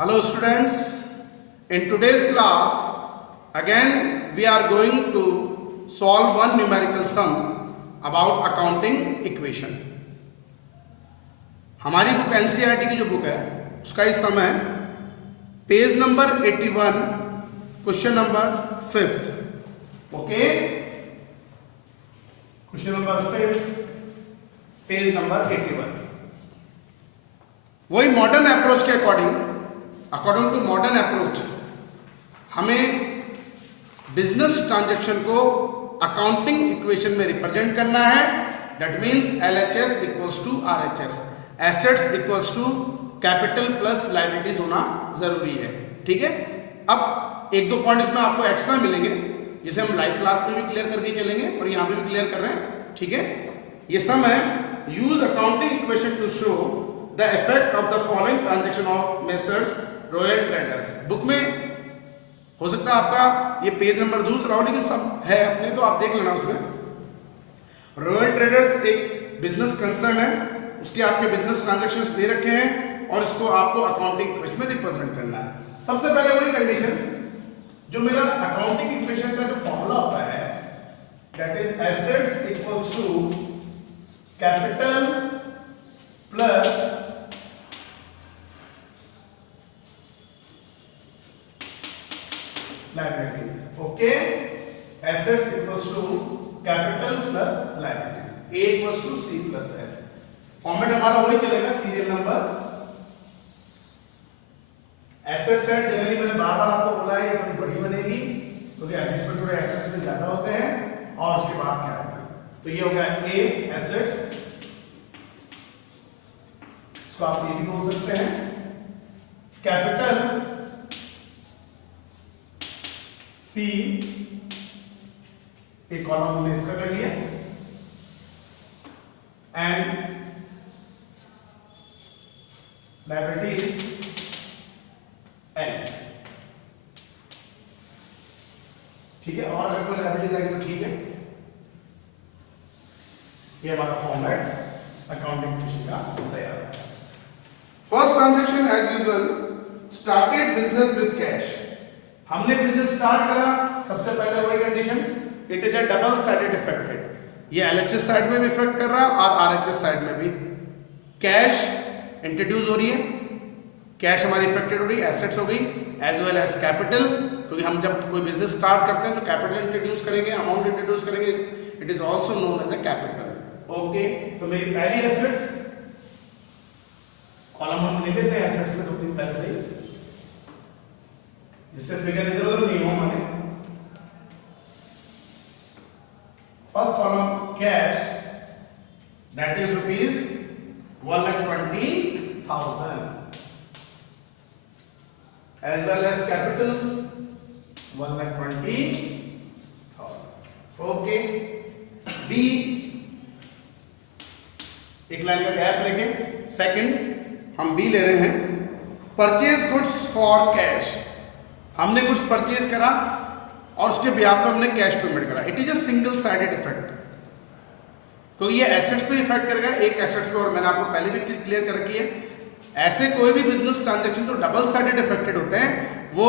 Hello students, in today's class again we are going to solve one numerical sum about accounting equation. हमारी book NCERT की जो book है उसका ही sum है page number 81 question number 5th. Okay, question number 5 page number 81. वही modern approach के according to modern approach हमें बिजनेस ट्रांजैक्शन को अकाउंटिंग इक्वेशन में रिप्रेजेंट करना है. That means LHS equals to RHS, assets equals to capital plus liabilities होना जरूरी है. ठीक है, अब एक दो पॉइंट इसमें आपको एक्स्ट्रा मिलेंगे जिसे हम लाइव क्लास में भी क्लियर करके चलेंगे और यहाँ पे भी क्लियर कर रहे हैं. ठीक है, ये सम है use accounting equation two show the effect of the following transaction of messrs royal traders. Book में हो सकता है आपका ये पेज नंबर दूसरा हो लेकिन सब है अपने, तो आप देख लेना. उसमें रॉयल ट्रेडर्स एक बिजनेस कंसर्न है, उसके आपके बिजनेस ट्रांजैक्शंस दे रखे हैं और इसको आपको अकाउंटिंग इक्वेशन में रिप्रेजेंट करना है. सबसे पहले वही कंडीशन जो मेरा अकाउंटिंग इक्वेशन का जो फॉर्मूला होता है that is assets equals to capital plus liabilities. Okay, assets equals to capital plus liabilities. A equals to C plus F. Format हमारा वही चलेगा, सीरियल नंबर. एसेट्स है जनरली मैंने बार बार आपको बोला है ये थोड़ी बड़ी बनेगी क्योंकि एडजस्टमेंट थोड़े एसेट्स में ज्यादा होते हैं और उसके बाद क्या होगा, तो ये हो गया A एसेट्स, इसको आप ये भी बोल सकते हैं. कैपिटल C एक कॉलम हमने इसका कर लिया एंड लायबिलिटीज L. ठीक है, और अगर कोई लायबिलिटीज आएगी तो ठीक है. ये हमारा फॉर्मेट अकाउंटिंग इक्वेशन का तैयार है. First transaction as usual started business with cash. हमने बिजनेस स्टार्ट करा, सबसे पहले वही condition it is a double sided effected. ये LHS साइड में भी इफेक्ट कर रहा है और RHS साइड में भी. कैश इंट्रोड्यूस हो रही है, कैश हमारी इफेक्टेड हो रही है, एसेट्स हो गई एज वेल एज कैपिटल, क्योंकि हम जब कोई बिजनेस स्टार्ट करते हैं तो कैपिटल इंट्रोड्यूस करेंगे, अमाउंट इंट्रोड्यूस करेंगे. It is also known as a capital. Okay, तो मेरी पहली एसेट्स कॉलम हम ले लेते हैं एसेट्स में 2-3 पहले से ही, जिससे फिगर इधर उधर नहीं हो हमारे. First column cash that is rupees 1,20,000 as well as capital 1,20,000. Okay, B एक लाइन का गैप लेके सेकंड हम B ले रहे हैं. Purchase goods for cash. हमने गुड्स परचेज करा और उसके ब्याज पे हमने कैश पेमेंट करा. It is a single sided effect क्योंकि ये एसेट्स पे इफेक्ट करेगा, एक एसेट्स पे. और मैंने आपको पहले भी चीज क्लियर कर रखी है, ऐसे कोई भी बिजनेस ट्रांजैक्शन तो डबल साइडेड इफेक्टेड होते हैं. वो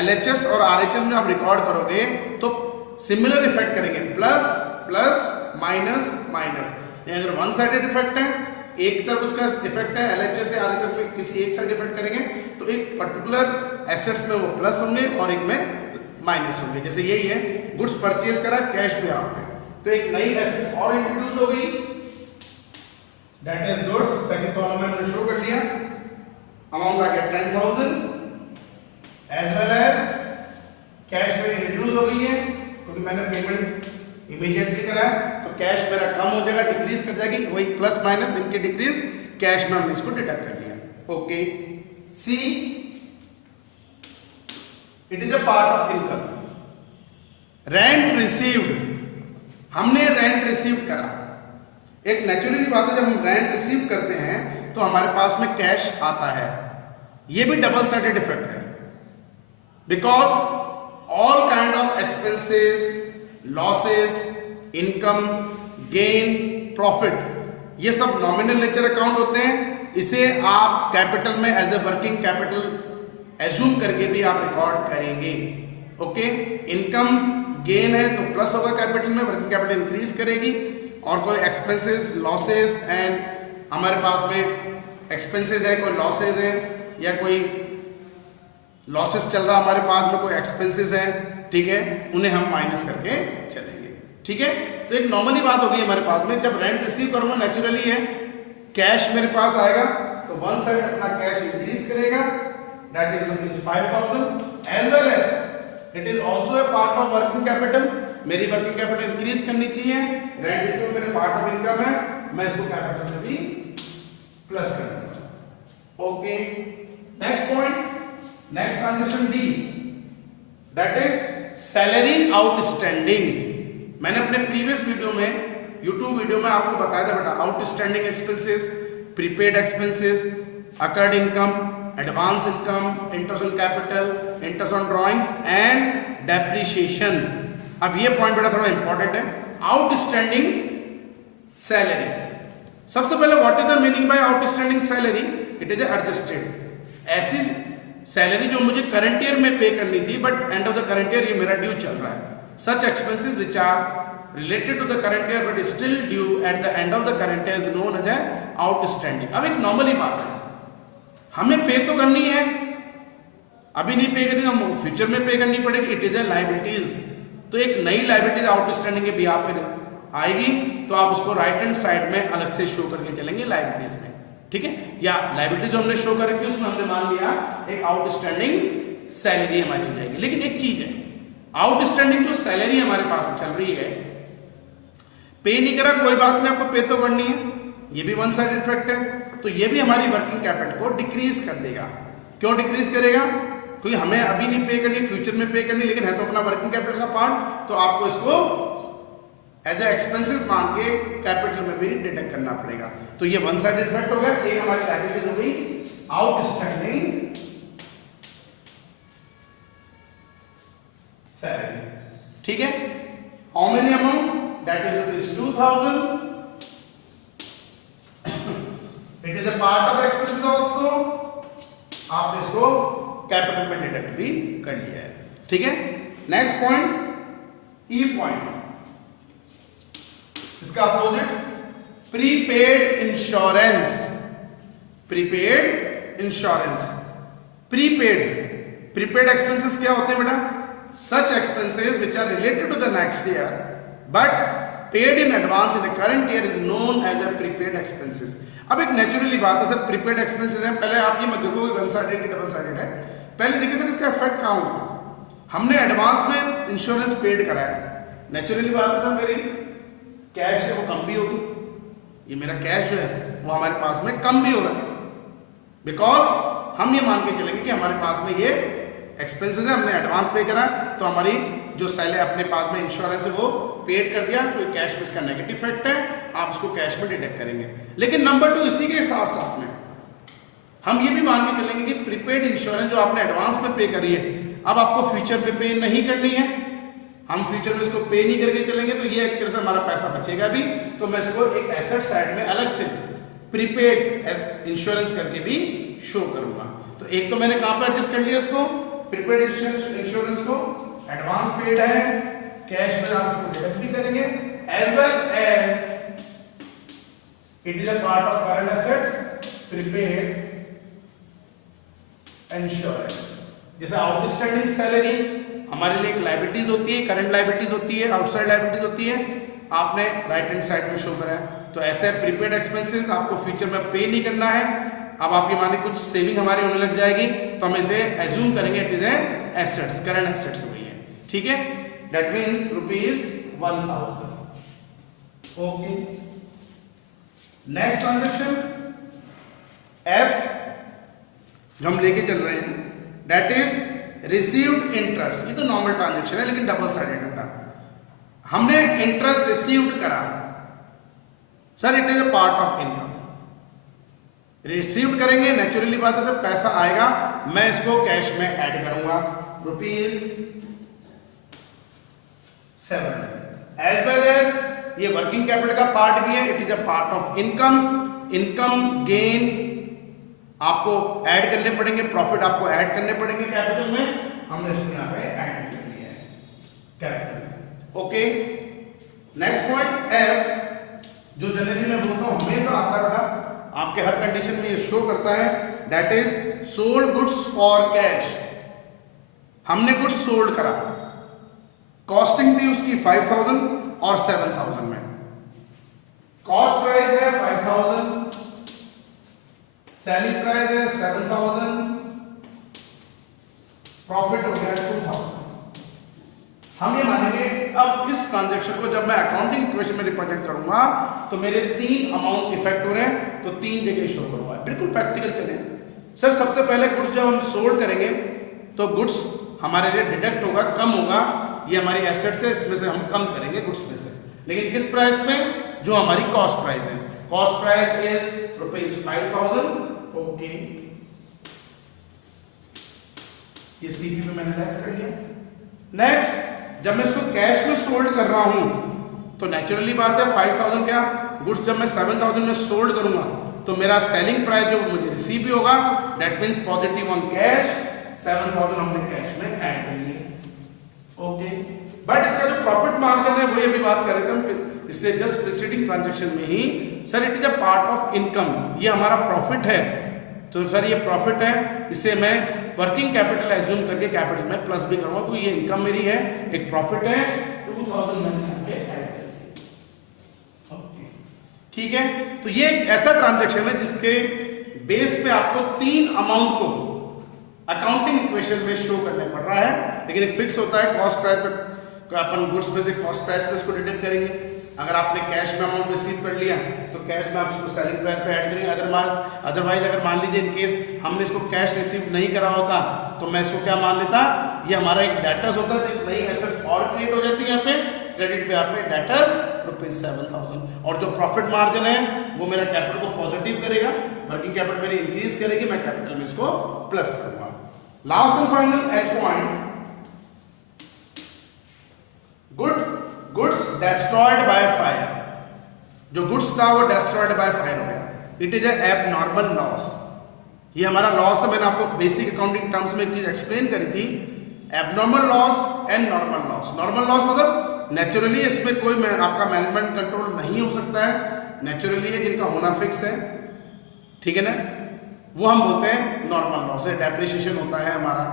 LHS और RHS में आप रिकॉर्ड करोगे तो सिमिलर इफेक्ट करेंगे, प्लस प्लस माइनस माइनस. अगर वन साइडेड इफेक्ट है, एक तरफ उसका इफेक्ट है LHS या RHS में किसी एक साइड इफेक्ट करेंगे तो एक पर्टिकुलर एसेट्स में वो प्लस होंगे और एक में माइनस होंगे. जैसे यही है, गुड्स परचेज करा कैश पे आपने, तो एक नई एसेट और इंट्रोड्यूस हो गई that is goods. Second column में हमने शो कर लिया, अमाउंट आ गया 10,000 एज वेल एज कैश मेरी रिड्यूस हो गई है क्योंकि मैंने पेमेंट इमीडिएटली करा है, तो कैश मेरा कम हो जाएगा, डिक्रीज कर जाएगी. वही प्लस माइनस इनके डिक्रीज, कैश में हमने इसको डिडक्ट कर लिया. Okay, see it is a part of income. Rent received, हमने रेंट रिसीव करा. एक नेचुरली बात है, जब हम रेंट रिसीव करते हैं तो हमारे पास में कैश आता है. ये भी डबल साइडेड इफेक्ट है because all kind of expenses, losses, income, gain, profit, ये सब नॉमिनल नेचर अकाउंट होते हैं. इसे आप कैपिटल में as a working capital assume करके भी आप रिकॉर्ड करेंगे। ओके, इनकम गेन है तो प्लस होगा कैपिटल में, वर्किंग कैपिटल इंक्रीज करेगी। और कोई एक्सपेंसेस, लॉसेस एंड हमारे पास में एक्सपेंसेस है, कोई लॉसेस है या कोई लॉसेस चल रहा हमारे पास में, कोई एक्सपेंसेस है, ठीक है, उन्हें हम माइनस करके चलेंगे। ठीक है, तो एक नॉर्मली बात होगी हमारे पास में, जब रेंट रिसीव करूंगा नेचुरली है कैश मेरे पास आएगा तो वन साइड अपना कैश इंक्रीज करेगा, that is ₹5000 as well as it is also a part of working capital. मेरी वर्किंग कैपिटल इंक्रीज करनी चाहिए, रेंट रिसीव मेरे पार्ट ऑफ इनकम है, मैं इसको कैपिटल में भी प्लस कर दूंगा। Okay, next point, next transaction D, that is salary outstanding. मैंने अपने प्रीवियस वीडियो में, यूट्यूब वीडियो में आपको बताया था बेटा, outstanding expenses, prepaid expenses, occurred income, advance income, interest on capital, interest on drawings and depreciation. अब ये पॉइंट बेटा थोड़ा इंपॉर्टेंट है, आउटस्टैंडिंग सैलरी। सबसे पहले what is the meaning by outstanding salary? It is adjusted, ऐसी सैलरी जो मुझे करंट ईयर में पे करनी थी but end of the current year ये मेरा ड्यू चल रहा है। Such expenses which are related to the current year but still due at the end of the current year is known as outstanding। अब एक normally बात है, हमें पे तो करनी है, अभी नहीं पे करनी, हम फ्यूचर में पे करनी पड़ेगी, इट इज ए लायबिलिटीज। तो एक नई लायबिलिटीज आउटस्टैंडिंग के बिहाफ पे आएगी तो आप उसको राइट हैंड साइड में अलग से शो करके चलेंगे लायबिलिटीज में। ठीक है, या लायबिलिटी जो हमने शो कर रखी है उसमें हमने मान लिया एक आउटस्टैंडिंग सैलरी हमारी हो जाएगी। लेकिन एक चीज है, आउटस्टैंडिंग जो सैलरी हमारे पास चल रही है, पे नहीं करा कोई बात नहीं, आपको पे तो करनी है, ये भी वन साइड इफेक्ट है, तो ये भी हमारी वर्किंग कैपिटल को डिक्रीज कर देगा। क्यों डिक्रीज करेगा? क्योंकि हमें अभी नहीं पे करनी, फ्यूचर में पे करनी, लेकिन है तो अपना वर्किंग कैपिटल का पार्ट, तो आपको इसको एज ए एक्सपेंसेस मान के कैपिटल में भी डिडक्ट करना पड़ेगा। तो ये वन साइड इफेक्ट हो गया, एक हमारी लायबिलिटी हो गई आउटस्टैंडिंग सैलरी। ठीक है, how many amount? That is ₹2000. It is a part of expenses also. आपने इसको कैपिटल में डिडक्ट भी कर लिया है। ठीक है, नेक्स्ट पॉइंट, ई पॉइंट, इसका opposite prepaid insurance. Prepaid insurance, prepaid expenses क्या होते हैं बेटा? Such expenses which are related to the next year but paid in advance in the current year is known as a prepaid expenses। अब एक naturally बात है sir, prepaid expenses है, पहले आप ये मत देखो वन साइडेड की डबल साइडेड है, पहले देखिए सर इसका इफेक्ट कहाँ होगा। हमने एडवांस में इंश्योरेंस पेड कराया, नेचुरली बात है सर मेरी कैश है वो कम भी होगी, ये मेरा कैश जो है वो हमारे पास में कम भी हो रहा है, बिकॉज हम ये मान के चलेंगे कि हमारे पास में ये एक्सपेंसेस है, हमने एडवांस पे करा, तो हमारी जो सैलरी अपने पास में इंश्योरेंस है वो पेड कर दिया, तो कैश में इसका नेगेटिव इफेक्ट है, आप उसको कैश में डिडक्ट करेंगे। लेकिन नंबर 2, इसी के साथ साथ में हम ये भी मान के चलेंगे कि प्रीपेड इंश्योरेंस जो आपने एडवांस में पे करी है, अब आपको फ्यूचर में पे नहीं करनी है, हम फ्यूचर में इसको पे नहीं करके चलेंगे, तो ये एक तरह से हमारा पैसा बचेगा भी, तो मैं इसको एक एसेट साइड में अलग से प्रीपेड इंश्योरेंस करके भी शो करूंगा। तो एक तो मैंने कहां पर एडजस्ट कर लिया इसको, प्रीपेड इंश्योरेंस को, एडवांस पेड है, कैश में आप इसको डिडक्ट भी करेंगे, as well as it is a part of current asset prepaid insurance. जैसे आउटस्टैंडिंग सैलरी हमारे लिए एक लायबिलिटीज होती है, करंट लायबिलिटीज होती है, आउटसाइड लायबिलिटीज होती है, आपने राइट हैंड साइड में शो करा है, तो ऐसे प्रीपेड एक्सपेंसेस आपको फ्यूचर में पे नहीं करना है। अब आपकी माने कुछ सेविंग हमारी होने लग जाएगी, तो हम इसे एज्यूम करेंगे it is assets, current assets हो गई है। ठीक है, that means ₹1000। Okay, next transaction F जो हम लेके चल रहे हैं, दैट इज रिसीव्ड इंटरेस्ट। ये तो नॉर्मल ट्रांजैक्शन है लेकिन डबल साइडेड है। हमने इंटरेस्ट रिसीव्ड करा sir, it is a part of income, received करेंगे, नेचुरली बात है सर पैसा आएगा, मैं इसको कैश में ऐड करूंगा ₹700 एज वेल एज ये वर्किंग कैपिटल का पार्ट भी है, it is a part of income, income gain आपको ऐड करने पड़ेंगे, प्रॉफिट आपको ऐड करने पड़ेंगे कैपिटल में, हमने इसको यहाँ पे ऐड कर लिया है capital. Okay, next point F, जो जनरली मैं बोलता हूं हमेशा आता है बेटा, आपके हर कंडीशन में ये शो करता है, that is sold goods for cash. हमने गुड्स सोल्ड करा, कॉस्टिंग थी उसकी 5000 और 7000 में, कॉस्ट प्राइस है 5000, सेलिंग प्राइस है 7000, प्रॉफिट हो गया 2000। हम ये मानेंगे अब इस ट्रांजैक्शन को जब मैं अकाउंटिंग इक्वेशन में रिप्रेजेंट करूंगा तो मेरे 3 अमाउंट इफेक्ट हो रहे हैं, तो 3 जगह शो करूंगा। बिल्कुल प्रैक्टिकल चले सर। सबसे पहले गुड्स जब हम सोल्ड करेंगे तो गुड्स हमारे लिए डिडक्ट होगा, कम होगा, ये हमारी एसेट्स है, इसमें से हम कम करेंगे गुड्स में से, लेकिन किस प्राइस पे, जो हमारी कॉस्ट प्राइस है। Cost price is ₹5000। ओके, ये सीपी में मैंने लेस कर लिया। नेक्स्ट, जब मैं इसको कैश में सोल्ड कर रहा हूं तो नेचुरली बात है 5000 क्या गुड्स जब मैं 7000 में सोल्ड करूंगा तो मेरा सेलिंग प्राइस जो मुझे रिसीव भी होगा, that means positive on cash, 7000 हमने कैश में ऐड कर लिया। ओके, बट इसका जो प्रॉफिट मार्जिन है वो ये भी बात कर रहे थे हम इससे जस्ट प्रीसीडिंग ट्रांजैक्शन में ही, sir it is a part of income, ये हमारा प्रॉफिट है, तो सर ये प्रॉफिट है, इसे मैं वर्किंग कैपिटल एज्यूम करके कैपिटल में प्लस भी करूंगा, तो ये इनकम मेरी है, एक प्रॉफिट है, 2000 मैंने यहाँ पे ऐड कर दिया। ओके, ठीक है, तो ये एक ऐसा ट्रांजैक्शन है जिसके बेस पे आपको 3 अमाउंट को अकाउंटिंग इक्वेशन में शो करने पड़ रहा है, लेकिन एक फिक्स होता है कॉस्ट प्राइस पर, अपन गुड्स में से कॉस्ट प्राइस पे इसको डिडक्ट करेंगे। अगर आपने कैश में अमाउंट रिसीव कर लिया तो कैश में आप इसको सेलिंग प्राइस पे ऐड करेंगे। अदरवाइज अगर मान लीजिए इन केस हमने इसको कैश रिसीव नहीं करा होता तो मैं इसको क्या मान लेता, ये हमारा एक डेटर्स होता है, तो नई एसेट और क्रिएट हो जाती है यहाँ पे, क्रेडिट पे यहाँ पे डेटर्स ₹7000, और जो प्रॉफिट मार्जिन है वो मेरा कैपिटल को पॉजिटिव करेगा, वर्किंग कैपिटल मेरी इंक्रीज करेगी, मैं कैपिटल में इसको प्लस करूंगा। Last and final H point, goods destroyed by fire. जो गुड्स था वो डेस्ट्रॉयड बाय फायर हो गया, इट इज एबनॉर्मल लॉस। ये हमारा लॉस है, मैंने आपको बेसिक अकाउंटिंग टर्म्स में एक चीज एक्सप्लेन करी थी, abnormal loss and normal loss. Normal loss मतलब नेचुरली इसमें कोई आपका मैनेजमेंट कंट्रोल नहीं हो सकता है, नेचुरली है, जिनका होना फिक्स है, ठीक है ना, वो हम बोलते हैं नॉर्मल लॉस है। डेप्रिसिएशन होता है हमारा,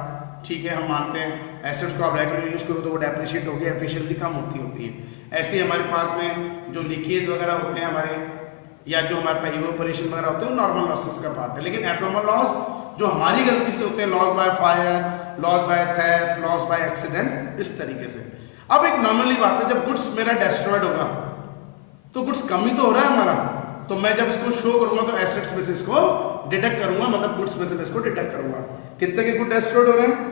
ठीक है, हम मानते हैं एसेट्स को आप रेगुलर यूज करो तो वो डेप्रिशिएट हो गया, एफिशिएंसी कम होती है। ऐसे ही हमारे पास में जो लीकेज वगैरह होते हैं हमारे, या जो हमारे पास इवेपोरेशन वगैरह होते हैं, वो नॉर्मल लॉसेस का पार्ट है। लेकिन एबनॉर्मल लॉस जो हमारी गलती से होते हैं, loss by fire, loss by theft, loss by accident, इस तरीके से। अब एक नॉर्मली बात है, जब गुड्स मेरा डेस्ट्रॉयड होगा तो गुड्स कम ही तो हो रहा है हमारा, तो मैं जब इसको शो करूंगा तो एसेट्स में से इसको डिडक्ट करूंगा, मतलब गुड्स में से मैं इसको डिडक्ट करूंगा। कितने के गुड डेस्ट्रॉयड हो रहे हैं,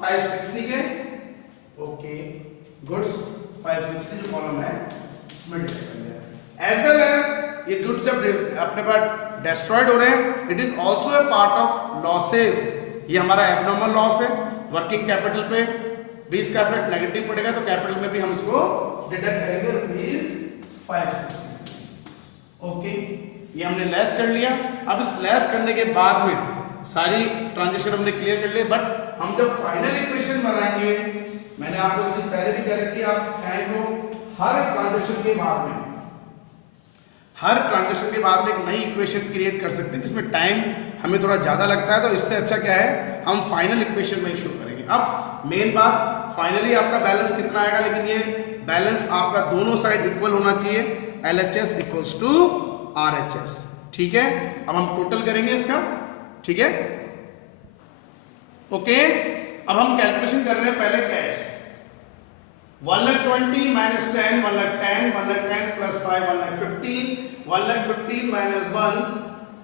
₹560 के। ओके, गुड्स 560 जो कॉलम है उसमें डिडक्ट कर लिया। एज वेल एज ये गुड्स जब अपने पास डेस्ट्रॉयड हो रहे हैं, it is also a part of losses. ये हमारा एबनॉर्मल लॉस है, वर्किंग कैपिटल पे भी इसका इफेक्ट नेगेटिव पड़ेगा, तो कैपिटल में भी हम इसको डिडक्ट करेंगे ₹560। ओके, ये हमने लेस कर लिया। अब इस लेस करने के बाद में सारी ट्रांजेक्शन हमने क्लियर कर लिए, बट हम जब फाइनल इक्वेशन बनाएंगे, मैंने आपको एक चीज पहले भी कह रखी है, आप चाहे तो हर ट्रांजेक्शन के बाद में एक नई इक्वेशन क्रिएट कर सकते हैं, जिसमें टाइम हमें थोड़ा ज्यादा लगता है, तो इससे अच्छा क्या है, हम फाइनल इक्वेशन में शो करेंगे। अब मेन बात, फाइनली आपका बैलेंस कितना आएगा, लेकिन ये बैलेंस आपका दोनों साइड इक्वल होना चाहिए, LHS इक्वल्स टू RHS, ठीक है। अब हम टोटल करेंगे इसका, ठीक है। ओके, अब हम कैलकुलेशन कर रहे हैं पहले cash. 1,20,000 minus 10, 1,10,000, 1,10,000 plus 5, 1,15,000, 1,15,000 minus 1,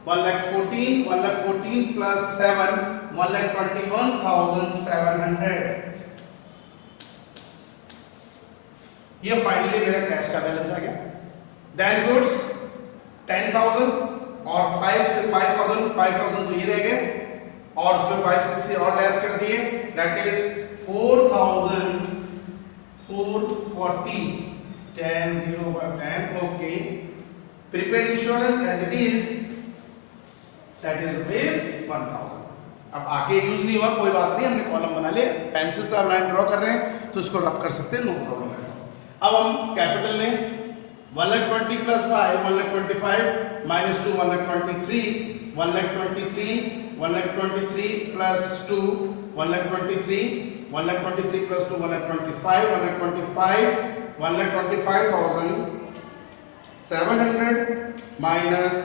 1,14,000, 1,14,000 plus 7, 1,21,700। ये फाइनली मेरा कैश का बैलेंस आ गया। देन गुड्स 10,000 और 5,000 तो ये रह गए, और उसमें 560 और लेस कर दिए, that is 4,440, 10,0 10। Okay, prepaid insurance as it is that is ₹1000। अब आके यूज नहीं हुआ कोई बात नहीं, हमने कॉलम बना लिया, पेंसिल से आप लाइन ड्रॉ कर रहे हैं तो इसको रब कर सकते हैं, नो प्रॉब्लम है। अब हम कैपिटल लें, 120 plus 5 125 minus 2 123 123 123 plus 2 123 123 plus 2 125 125,700 minus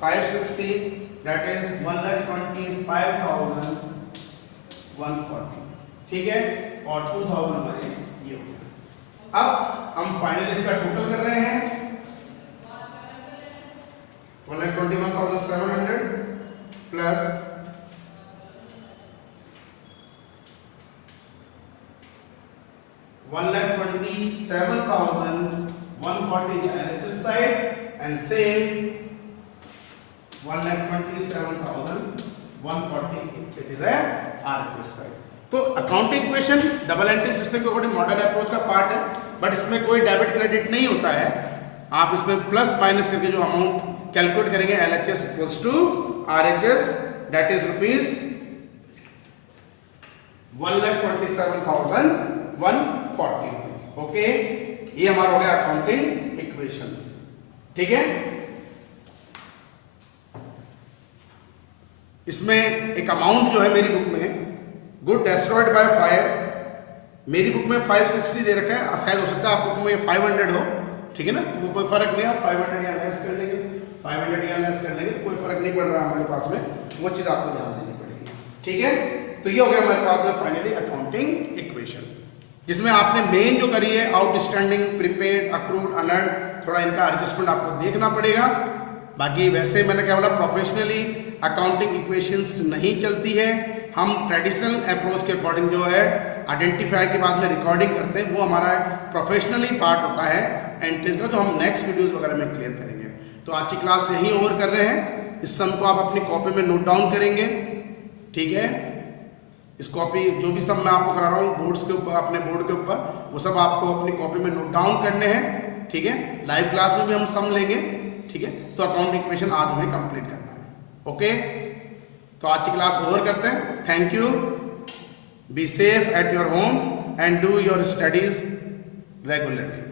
560 that is 125,140, ठीक है, और 2000 हमारे ये हो गया। अब हम फाइनल इसका टोटल कर रहे हैं, 121,700 plus 127,140 LHS side and same 127,140 it is a RHS side। तो accounting equation double entry system के अकॉर्डिंग मॉडर्न अप्रोच का पार्ट है, बट इसमें कोई डेबिट क्रेडिट नहीं होता है। आप इसमें प्लस माइनस करके जो अमाउंट कैलकुलेट करेंगे LHS equals to RHS that is ₹1,27,140। Okay, ये हमारा हो गया अकाउंटिंग इक्वेशंस, ठीक है। इसमें एक अमाउंट जो है मेरी बुक में, गुड डेस्ट्रॉयड बाय फायर, मेरी बुक में 560 दे रखा है, शायद हो सकता है आपको में 500 हो, ठीक है ना, तो वो कोई फर्क नहीं, आप 500 यहाँ लेस कर लेंगे, 500 यहाँ लेस कर लेंगे, कोई फर्क नहीं पड़ रहा हमारे पास में, वो चीज़ आपको ध्यान देनी पड़ेगी, ठीक है। तो ये हो गया हमारे पास में फाइनली अकाउंटिंग इक्वेशन, जिसमें आपने मेन जो करी है आउटस्टैंडिंग, प्रीपेड, अक्रूड, अनर्ड, थोड़ा इनका एडजस्टमेंट आपको देखना पड़ेगा। बाकी वैसे मैंने क्या बोला, प्रोफेशनली अकाउंटिंग इक्वेशंस नहीं चलती है, हम ट्रेडिशनल अप्रोच के अकॉर्डिंग जो है आइडेंटिफाई के बाद में रिकॉर्डिंग करते हैं, वो हमारा प्रोफेशनली पार्ट होता है एंट्रीज का, जो हम नेक्स्ट वीडियोस वगैरह में क्लियर करेंगे। तो आज की क्लास यहीं ओवर कर रहे हैं, इस सम को आप अपनी कॉपी में नोट डाउन करेंगे, ठीक है। इस कॉपी जो भी सम मैं आपको करा रहा हूँ बोर्ड्स के ऊपर, अपने बोर्ड के ऊपर, वो सब आपको अपनी कॉपी में नोट डाउन करने हैं, ठीक है। लाइव क्लास में भी हम सम लेंगे, ठीक है। तो अकाउंट इक्वेशन आज हमें कंप्लीट करना है, ओके। तो आज की क्लास ओवर करते हैं, thank you, be safe at your home and do your studies regularly.